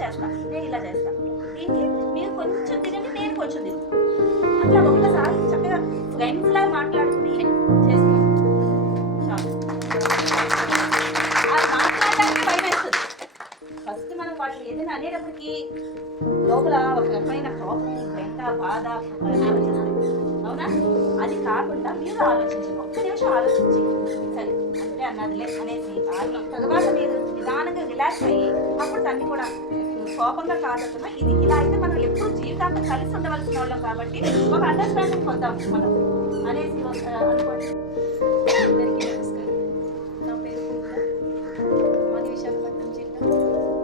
చేస్తా, నేను ఇలా చేస్తా. దీనికి మీరు కొంచెం తినండి, నేను కొంచెం తిను. అట్లా ఒక్కసారి చక్కగా ఫ్రెండ్స్ లాగా మాట్లాడుకుని చేస్తాం. మాట్లాడడానికి భయం వేస్తుంది. ఫస్ట్ మనం వాళ్ళు ఏదైనా అనేటప్పటికీ లోపల ఒక రకమైన కోపం, వెంట, బాధ ఆలోచిస్తుంది. అవునా? అది కాకుండా మీరు ఆలోచించండి, ఒక్క నిమిషం ఆలోచించి సరే అంటే అన్నదిలే అనేసి తర్వాత మీరు నిదానంగా రిలాక్స్ అయ్యి అప్పుడు దాన్ని కూడా కోపంగా కాదన్నా ఇది ఇలా అయితే మనం ఎప్పుడు జీవితాంతం కలిసి ఉండవలసిన వాళ్ళం కాబట్టి ఒక అండర్స్టాండింగ్ పొందాం మనం అనేసి అనుకోండి. అందరికీ నమస్కారం. నా పేరు పూర్ణ. మాది విశాఖపట్నం జిల్లా.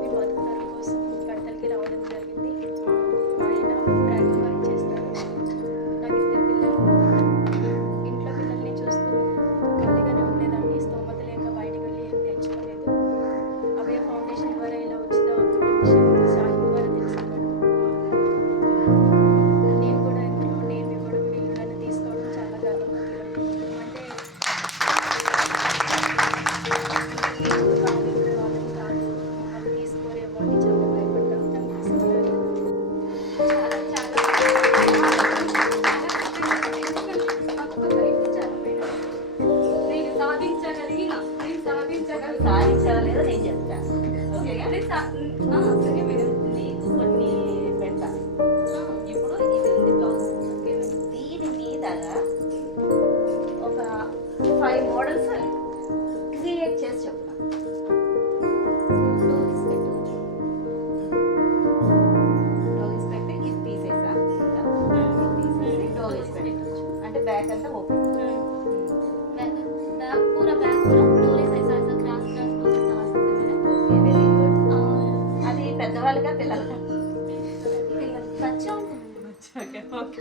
మేము బతుకుతారు కోసం గడ్డలకి రావడం జరిగింది. ఆయన డ్రైవింగ్ వర్క్ చేస్తారు. నాకు 2 పిల్లలు. ఇంట్లో పిల్లల్ని చూస్తూ ఖాళీగానే ఉండేదాన్ని. స్తోమత లేక బయటికి వెళ్ళి ఏం నేర్చుకోలేదు. అభయ ఫౌండేషన్ ద్వారా ఇలా ఉచిత విషయం సాయి ద్వారా తెలుసుకున్నాను. నేను కూడా ఇంట్లో నేను ఇవ్వడం వీళ్ళు నన్ను తీసుకోవడం చాలా గర్వంగా ఫీల్ అవుతున్నాను. అంటే తీసుకోరేమో చాలా భయపడ్డా తీసుకున్నారు. సాధించగలేదో నేను చెప్తాను. ఓకే నీకు కొన్ని పెడతాను. ఇప్పుడు ఇది ఉంది బ్లౌజ్. దీని మీద ఒక 5 మోడల్స్ క్రియేట్ చేసి చెప్తాను. డోలీస్ పెట్టి ఇది తీసేసా, తీసేసి డోలీస్ పెట్టచ్చు. అంటే బ్యాక్ అంతా ఓపెన్. पूरा बैग पूरा डोले ऐसा ऐसा क्रॉस क्रॉस डोले लगा सकते हैं। Okay, very good. అది పెద్దవాళ్ళుగా పిల్లలుగా बच्चों ఓకే.